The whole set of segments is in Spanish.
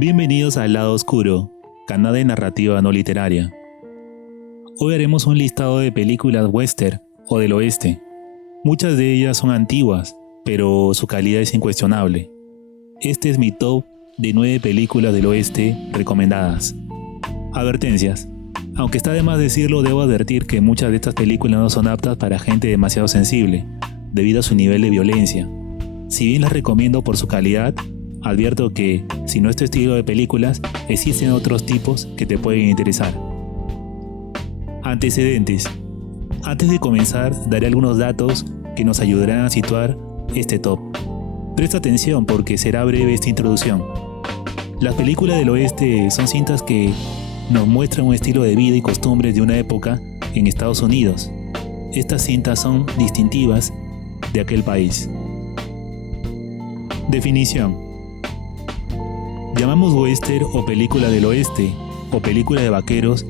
Bienvenidos al Lado Oscuro, canal de narrativa no literaria. Hoy haremos un listado de películas western o del oeste. Muchas de ellas son antiguas, pero su calidad es incuestionable. Este es mi top de 9 películas del oeste recomendadas. Advertencias. Aunque está de más decirlo, debo advertir que muchas de estas películas no son aptas para gente demasiado sensible, debido a su nivel de violencia. Si bien las recomiendo por su calidad, advierto que, si no es tu estilo de películas, existen otros tipos que te pueden interesar. Antecedentes. Antes de comenzar, daré algunos datos que nos ayudarán a situar este top. Presta atención porque será breve esta introducción. Las películas del oeste son cintas que nos muestran un estilo de vida y costumbres de una época en Estados Unidos. Estas cintas son distintivas de aquel país. Definición. Llamamos western o película del oeste o película de vaqueros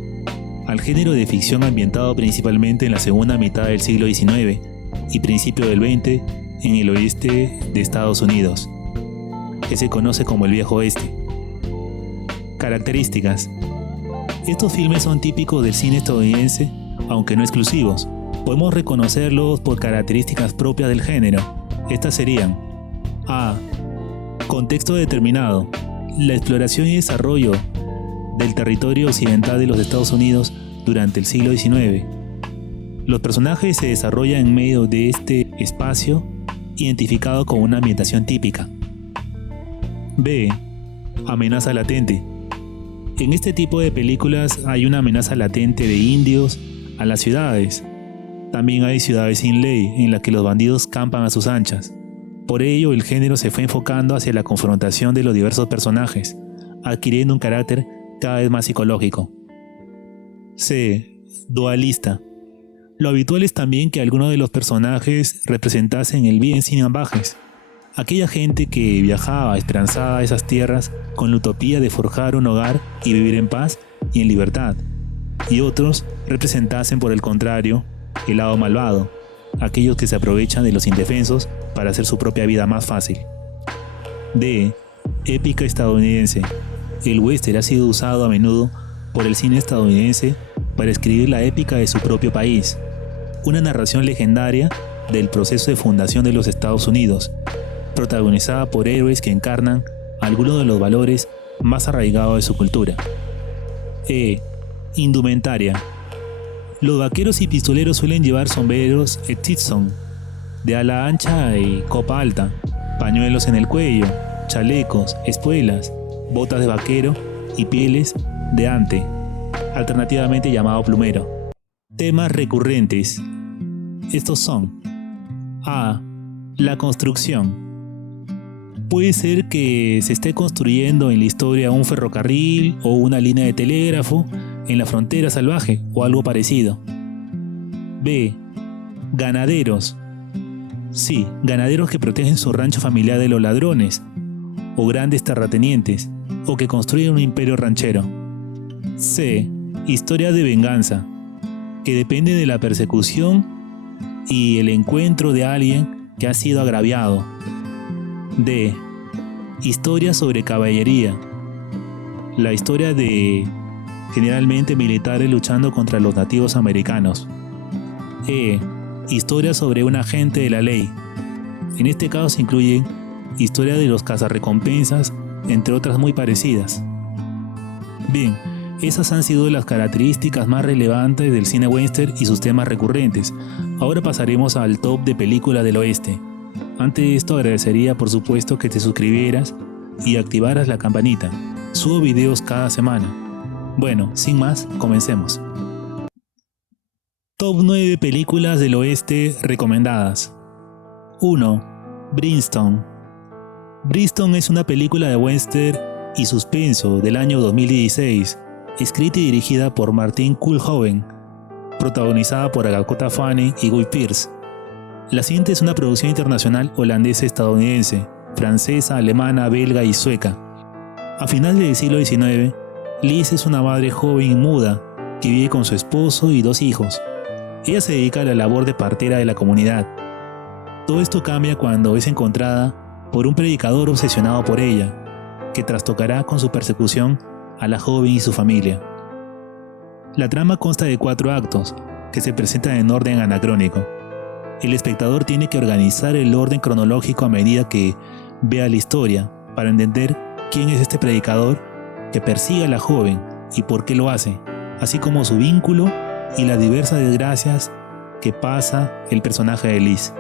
al género de ficción ambientado principalmente en la segunda mitad del siglo XIX y principio del XX en el oeste de Estados Unidos, que se conoce como el Viejo Oeste. Características. Estos filmes son típicos del cine estadounidense, aunque no exclusivos. Podemos reconocerlos por características propias del género. Estas serían: A. Contexto determinado. La exploración y desarrollo del territorio occidental de los Estados Unidos durante el siglo XIX. Los personajes se desarrollan en medio de este espacio identificado con una ambientación típica. B. Amenaza latente. En este tipo de películas hay una amenaza latente de indios a las ciudades. También hay ciudades sin ley en las que los bandidos campan a sus anchas. Por ello, el género se fue enfocando hacia la confrontación de los diversos personajes, adquiriendo un carácter cada vez más psicológico. C. Dualista. Lo habitual es también que algunos de los personajes representasen el bien sin ambajes. Aquella gente que viajaba esperanzada a esas tierras con la utopía de forjar un hogar y vivir en paz y en libertad. Y otros representasen, por el contrario, el lado malvado, aquellos que se aprovechan de los indefensos para hacer su propia vida más fácil. D. Épica estadounidense. El western ha sido usado a menudo por el cine estadounidense para escribir la épica de su propio país, una narración legendaria del proceso de fundación de los Estados Unidos, protagonizada por héroes que encarnan algunos de los valores más arraigados de su cultura. E. Indumentaria. Los vaqueros y pistoleros suelen llevar sombreros Stetson de ala ancha y copa alta, pañuelos en el cuello, chalecos, espuelas, botas de vaquero y pieles de ante, alternativamente llamado plumero. Temas recurrentes. Estos son: A. La construcción. Puede ser que se esté construyendo en la historia un ferrocarril o una línea de telégrafo en la frontera salvaje o algo parecido. B. Ganaderos. Sí, ganaderos que protegen su rancho familiar de los ladrones, o grandes terratenientes, o que construyen un imperio ranchero. C. Historia de venganza, que depende de la persecución y el encuentro de alguien que ha sido agraviado. D. Historia sobre caballería. La historia de, generalmente, militares luchando contra los nativos americanos. E. Historia sobre un agente de la ley. En este caso se incluyen historia de los cazarrecompensas, entre otras muy parecidas. Bien, esas han sido las características más relevantes del cine western y sus temas recurrentes. Ahora pasaremos al top de películas del oeste. Antes de esto, agradecería por supuesto que te suscribieras y activaras la campanita. Subo videos cada semana. Bueno, sin más, comencemos. Top 9 películas del oeste recomendadas. 1. Brimstone. Brimstone es una película de western y suspenso del año 2016, escrita y dirigida por Martin Kulhoven, protagonizada por Dakota Fanning y Guy Pearce. La siguiente es una producción internacional holandesa-estadounidense, francesa, alemana, belga y sueca. A finales del siglo XIX, Liz es una madre joven y muda que vive con su esposo y 2 hijos. Ella se dedica a la labor de partera de la comunidad. Todo esto cambia cuando es encontrada por un predicador obsesionado por ella. que trastocará con su persecución a la joven y su familia. La trama consta de 4 actos, que se presentan en orden anacrónico. El espectador tiene que organizar el orden cronológico a medida que vea la historia, para entender quién es este predicador que persigue a la joven y por qué lo hace, así como su vínculo y las diversas desgracias que pasa el personaje de Liz.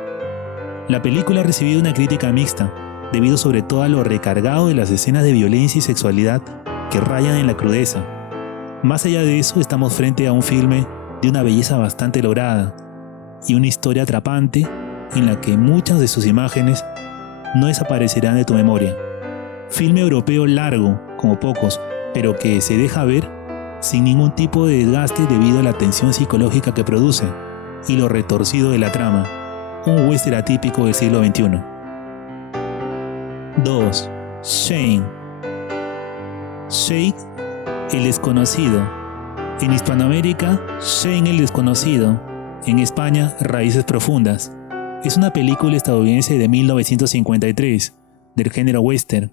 La película ha recibido una crítica mixta, debido sobre todo a lo recargado de las escenas de violencia y sexualidad que rayan en la crudeza. Más allá de eso, estamos frente a un filme de una belleza bastante lograda y una historia atrapante en la que muchas de sus imágenes no desaparecerán de tu memoria. Filme europeo largo, como pocos, pero que se deja ver sin ningún tipo de desgaste debido a la tensión psicológica que produce y lo retorcido de la trama. Un western atípico del siglo XXI. 2. Shane. Shane, el desconocido. En Hispanoamérica, Shane el desconocido. En España, Raíces profundas. Es una película estadounidense de 1953, del género western,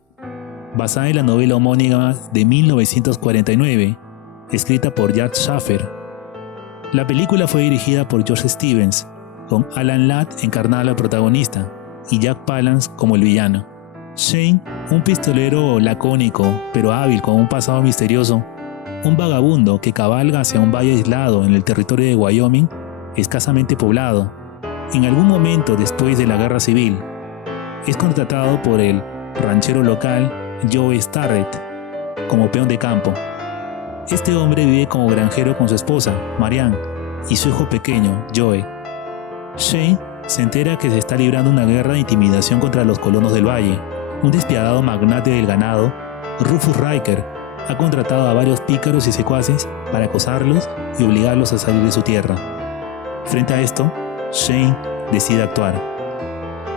basada en la novela homónima de 1949, escrita por Jack Schaffer. La película fue dirigida por George Stevens, con Alan Ladd encarnado al protagonista y Jack Palance como el villano. Shane, un pistolero lacónico pero hábil con un pasado misterioso, un vagabundo que cabalga hacia un valle aislado en el territorio de Wyoming, escasamente poblado, en algún momento después de la guerra civil. Es contratado por el ranchero local Joe Starrett como peón de campo. Este hombre vive como granjero con su esposa, Marianne, y su hijo pequeño, Joe. Shane se entera que se está librando una guerra de intimidación contra los colonos del valle. Un despiadado magnate del ganado, Rufus Riker, ha contratado a varios pícaros y secuaces para acosarlos y obligarlos a salir de su tierra. Frente a esto, Shane decide actuar.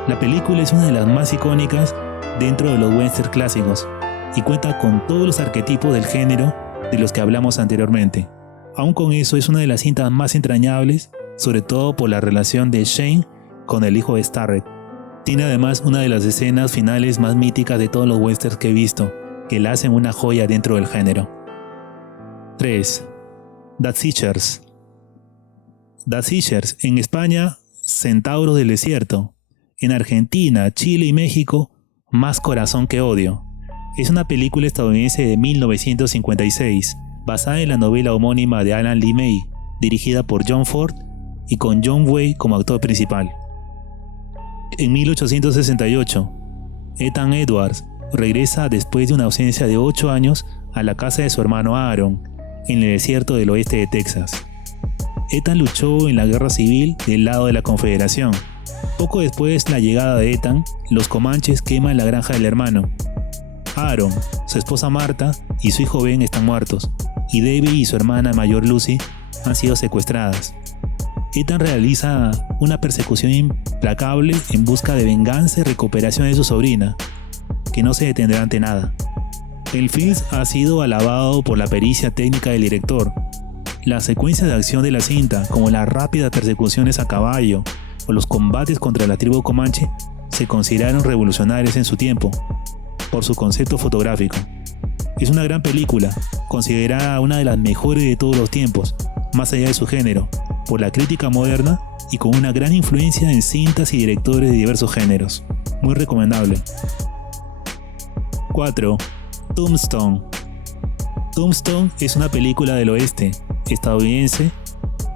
La película es una de las más icónicas dentro de los western clásicos y cuenta con todos los arquetipos del género de los que hablamos anteriormente. Aún con eso, es una de las cintas más entrañables, sobre todo por la relación de Shane con el hijo de Starrett. Tiene además una de las escenas finales más míticas de todos los westerns que he visto, que la hacen una joya dentro del género. 3. The Searchers. The Searchers, en España, Centauros del Desierto. En Argentina, Chile y México, Más Corazón que Odio. Es una película estadounidense de 1956, basada en la novela homónima de Alan Lee May, dirigida por John Ford y con John Wayne como actor principal. En 1868, Ethan Edwards regresa después de una ausencia de 8 años a la casa de su hermano Aaron, en el desierto del oeste de Texas. Ethan luchó en la guerra civil del lado de la Confederación. Poco después de la llegada de Ethan, los comanches queman la granja del hermano. Aaron, su esposa Marta y su hijo Ben están muertos, y Debbie y su hermana mayor Lucy han sido secuestradas. Ethan realiza una persecución implacable en busca de venganza y recuperación de su sobrina, que no se detendrá ante nada. El film ha sido alabado por la pericia técnica del director. Las secuencias de acción de la cinta, como las rápidas persecuciones a caballo o los combates contra la tribu comanche, se consideraron revolucionarios en su tiempo, por su concepto fotográfico. Es una gran película, considerada una de las mejores de todos los tiempos, más allá de su género, por la crítica moderna y con una gran influencia en cintas y directores de diversos géneros. Muy recomendable. 4. Tombstone. Tombstone es una película del oeste estadounidense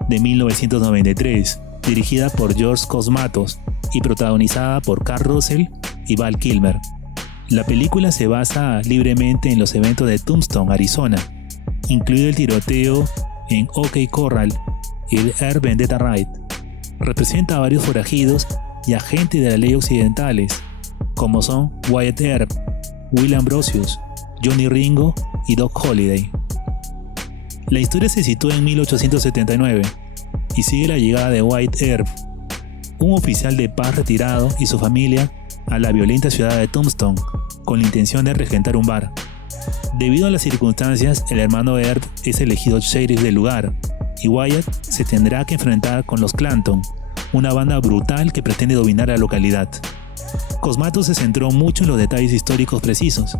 de 1993, dirigida por George Cosmatos y protagonizada por Kurt Russell y Val Kilmer. La película se basa libremente en los eventos de Tombstone, Arizona, incluido el tiroteo en OK Corral y el Air Vendetta Raid. Representa a varios forajidos y agentes de la ley occidentales, como son Wyatt Earp, Will Ambrosius, Johnny Ringo y Doc Holliday. La historia se sitúa en 1879 y sigue la llegada de Wyatt Earp, un oficial de paz retirado, y su familia a la violenta ciudad de Tombstone con la intención de regentar un bar. Debido a las circunstancias, el hermano de Earp es elegido sheriff del lugar y Wyatt se tendrá que enfrentar con los Clanton, una banda brutal que pretende dominar la localidad. Cosmatos se centró mucho en los detalles históricos precisos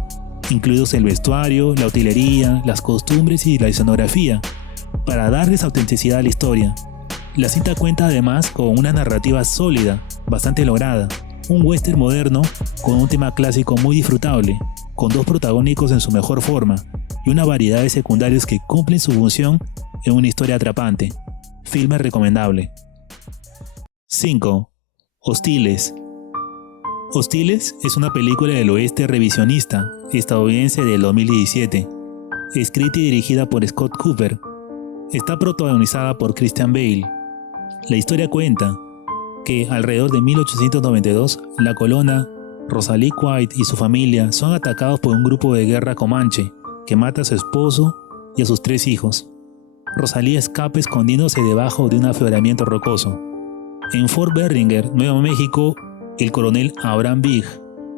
incluidos el vestuario, la utilería, las costumbres y la escenografía, para darles autenticidad a la historia. La cinta cuenta además con una narrativa sólida, bastante lograda, un western moderno con un tema clásico muy disfrutable, con dos protagónicos en su mejor forma y una variedad de secundarios que cumplen su función en una historia atrapante. Filme recomendable. 5. Hostiles. Hostiles es una película del oeste revisionista estadounidense del 2017, escrita y dirigida por Scott Cooper. Está protagonizada por Christian Bale. La historia cuenta que alrededor de 1892 la colonia Rosalie White y su familia son atacados por un grupo de guerra comanche que mata a su esposo y a sus 3 hijos. Rosalie escapa escondiéndose debajo de un afloramiento rocoso. En Fort Berringer, Nuevo México, el coronel Abraham Big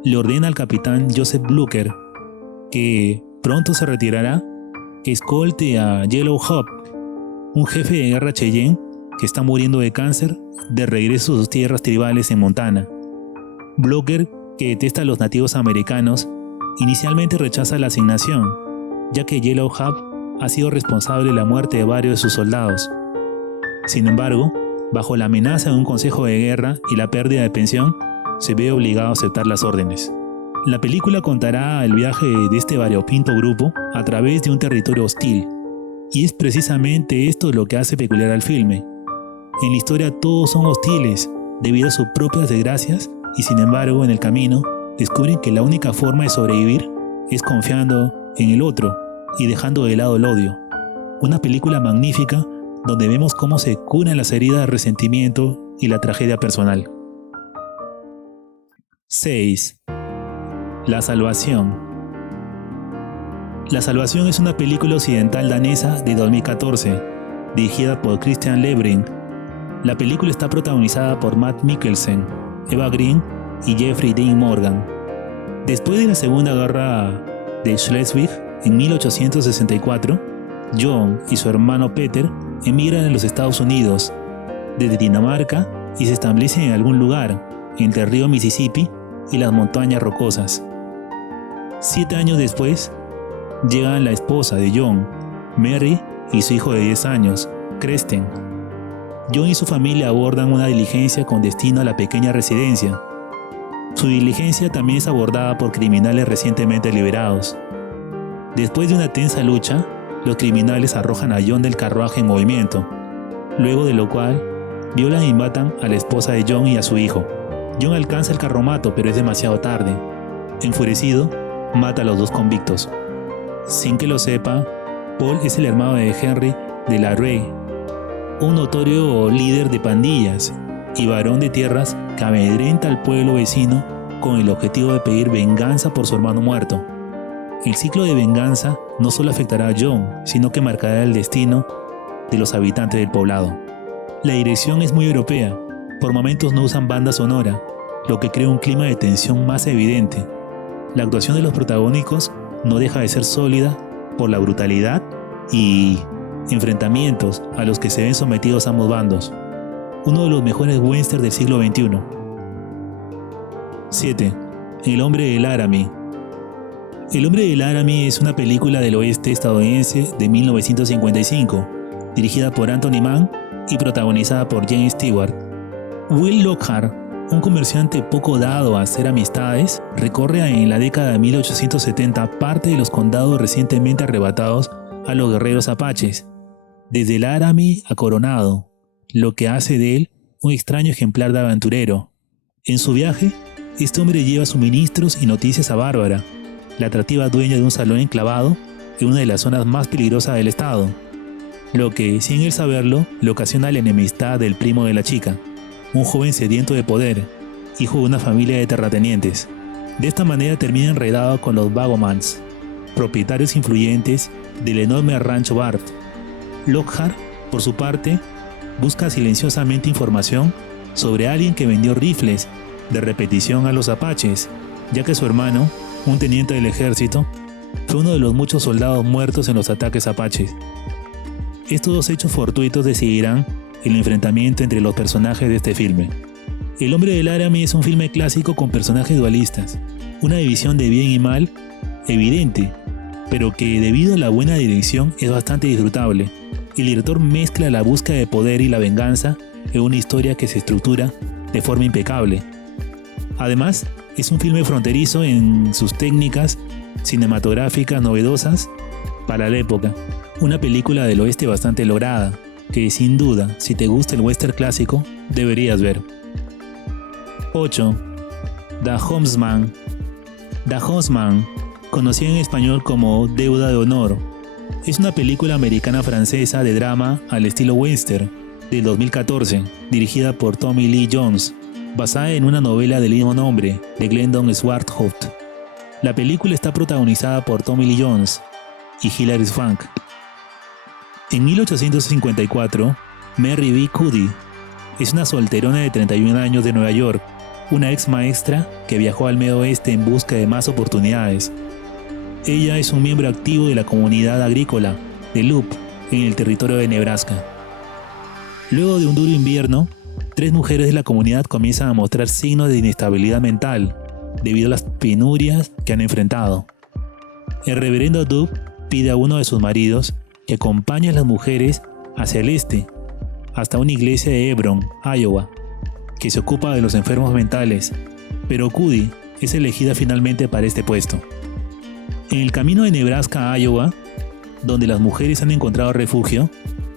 le ordena al capitán Joseph Blucher, que pronto se retirará, que escolte a Yellow Hawk, un jefe de guerra Cheyenne que está muriendo de cáncer, de regreso a sus tierras tribales en Montana. Blucher, que detesta a los nativos americanos, inicialmente rechaza la asignación, ya que Yellow Hawk ha sido responsable de la muerte de varios de sus soldados. Sin embargo, bajo la amenaza de un consejo de guerra y la pérdida de pensión, se ve obligado a aceptar las órdenes. La película contará el viaje de este variopinto grupo a través de un territorio hostil, y es precisamente esto lo que hace peculiar al filme. En la historia todos son hostiles debido a sus propias desgracias y sin embargo en el camino descubren que la única forma de sobrevivir es confiando en el otro y dejando de lado el odio. Una película magnífica donde vemos cómo se curan las heridas de resentimiento y la tragedia personal. 6. La Salvación. La Salvación es una película occidental danesa de 2014, dirigida por Christian Lebring. La película está protagonizada por Matt Mikkelsen, Eva Green y Jeffrey Dean Morgan. Después de la Segunda Guerra de Schleswig, en 1864, John y su hermano Peter emigran a los Estados Unidos desde Dinamarca y se establecen en algún lugar entre el río Mississippi y las montañas rocosas. 7 años después, llegan la esposa de John, Mary, y su hijo de 10 años, Kristen. John y su familia abordan una diligencia con destino a la pequeña residencia. Su diligencia también es abordada por criminales recientemente liberados. Después de una tensa lucha, los criminales arrojan a John del carruaje en movimiento, luego de lo cual violan y matan a la esposa de John y a su hijo. John alcanza el carromato, pero es demasiado tarde. Enfurecido, mata a los 2 convictos. Sin que lo sepa, Paul es el hermano de Henry de la Rue, un notorio líder de pandillas y varón de tierras que amedrenta al pueblo vecino con el objetivo de pedir venganza por su hermano muerto. El ciclo de venganza no solo afectará a John, sino que marcará el destino de los habitantes del poblado. La dirección es muy europea, por momentos no usan banda sonora, lo que crea un clima de tensión más evidente. La actuación de los protagónicos no deja de ser sólida por la brutalidad y enfrentamientos a los que se ven sometidos ambos bandos. Uno de los mejores westerns del siglo XXI. 7. El hombre de Laramie. El hombre de Laramie es una película del oeste estadounidense de 1955, dirigida por Anthony Mann y protagonizada por James Stewart. Will Lockhart, un comerciante poco dado a hacer amistades, recorre en la década de 1870 parte de los condados recientemente arrebatados a los guerreros apaches, desde Laramie a Coronado, lo que hace de él un extraño ejemplar de aventurero. En su viaje, este hombre lleva suministros y noticias a Bárbara, la atractiva dueña de un salón enclavado en una de las zonas más peligrosas del estado, lo que, sin él saberlo, le ocasiona la enemistad del primo de la chica, un joven sediento de poder, hijo de una familia de terratenientes. De esta manera termina enredado con los Bagomans, propietarios influyentes del enorme rancho Bart. Lockhart, por su parte, busca silenciosamente información sobre alguien que vendió rifles de repetición a los apaches, ya que su hermano, un teniente del ejército, fue uno de los muchos soldados muertos en los ataques apaches. Estos 2 hechos fortuitos decidirán el enfrentamiento entre los personajes de este filme. El hombre de Laramie es un filme clásico con personajes dualistas, una división de bien y mal evidente, pero que debido a la buena dirección es bastante disfrutable. El director mezcla la búsqueda de poder y la venganza en una historia que se estructura de forma impecable. Además, es un filme fronterizo en sus técnicas cinematográficas novedosas para la época. Una película del oeste bastante lograda, que sin duda, si te gusta el western clásico, deberías ver. 8. The Homesman. The Homesman, conocida en español como Deuda de Honor, es una película americana-francesa de drama al estilo western del 2014, dirigida por Tommy Lee Jones, basada en una novela del mismo nombre de Glendon Swarthout. La película está protagonizada por Tommy Lee Jones y Hilary Swank. En 1854, Mary B. Cuddy es una solterona de 31 años de Nueva York, una ex maestra que viajó al Medio Oeste en busca de más oportunidades. Ella es un miembro activo de la comunidad agrícola de Loop en el territorio de Nebraska. Luego de un duro invierno, 3 mujeres de la comunidad comienzan a mostrar signos de inestabilidad mental debido a las penurias que han enfrentado. El reverendo Dub pide a uno de sus maridos que acompañe a las mujeres hacia el este, hasta una iglesia de Hebron, Iowa, que se ocupa de los enfermos mentales, pero Cuddy es elegida finalmente para este puesto. En el camino de Nebraska a Iowa, donde las mujeres han encontrado refugio,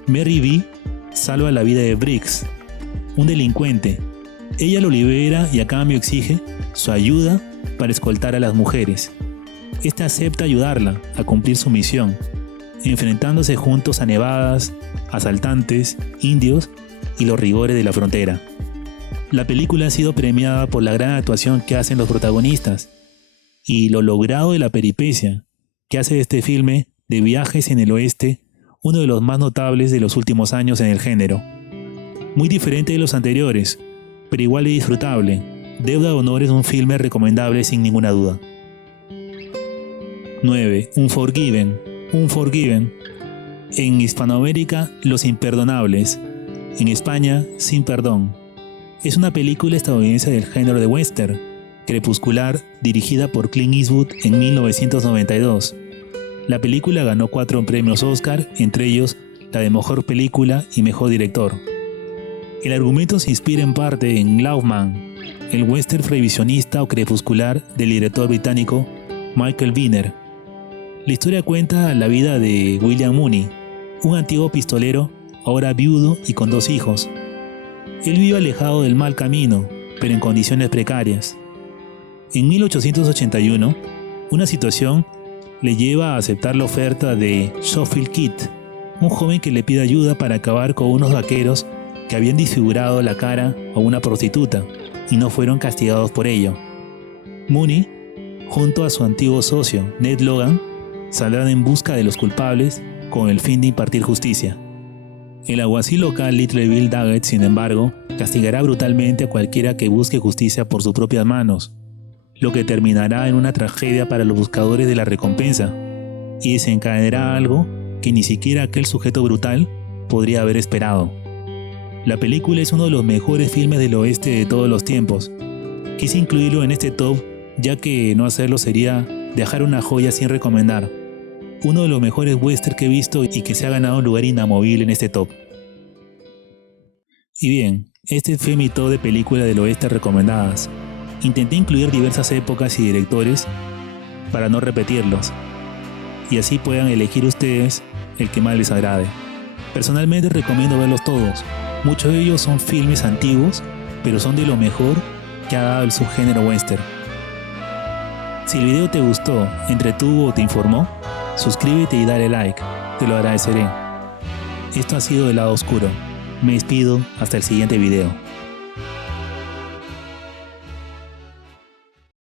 Mary B. salva la vida de Briggs, un delincuente. Ella lo libera y a cambio exige su ayuda para escoltar a las mujeres. Este acepta ayudarla a cumplir su misión, enfrentándose juntos a nevadas, asaltantes, indios y los rigores de la frontera. La película ha sido premiada por la gran actuación que hacen los protagonistas y lo logrado de la peripecia que hace de este filme de viajes en el oeste uno de los más notables de los últimos años en el género. Muy diferente de los anteriores, pero igual de disfrutable, Deuda de Honor es un filme recomendable sin ninguna duda. 9. Unforgiven. En Hispanoamérica, Los Imperdonables. En España, Sin Perdón. Es una película estadounidense del género de western, crepuscular, dirigida por Clint Eastwood en 1992. La película ganó 4 premios Oscar, entre ellos la de Mejor Película y Mejor Director. El argumento se inspira en parte en Laufman, el western revisionista o crepuscular del director británico Michael Winner. La historia cuenta la vida de William Mooney, un antiguo pistolero, ahora viudo y con 2 hijos. Él vive alejado del mal camino, pero en condiciones precarias. En 1881, una situación le lleva a aceptar la oferta de Schofield Kid, un joven que le pide ayuda para acabar con unos vaqueros que habían disfigurado la cara a una prostituta y no fueron castigados por ello. Mooney, junto a su antiguo socio Ned Logan, saldrán en busca de los culpables con el fin de impartir justicia. El alguacil local Little Bill Daggett, sin embargo, castigará brutalmente a cualquiera que busque justicia por sus propias manos, lo que terminará en una tragedia para los buscadores de la recompensa, y desencadenará algo que ni siquiera aquel sujeto brutal podría haber esperado. La película es uno de los mejores filmes del oeste de todos los tiempos. Quise incluirlo en este top, ya que no hacerlo sería dejar una joya sin recomendar. Uno de los mejores western que he visto y que se ha ganado un lugar inamovible en este top. Y bien, este fue mi top de películas del oeste recomendadas. Intenté incluir diversas épocas y directores para no repetirlos, y así puedan elegir ustedes el que más les agrade. Personalmente recomiendo verlos todos. Muchos de ellos son filmes antiguos, pero son de lo mejor que ha dado el subgénero western. Si el video te gustó, entretuvo o te informó, suscríbete y dale like, te lo agradeceré. Esto ha sido El Lado Oscuro. Me despido hasta el siguiente video.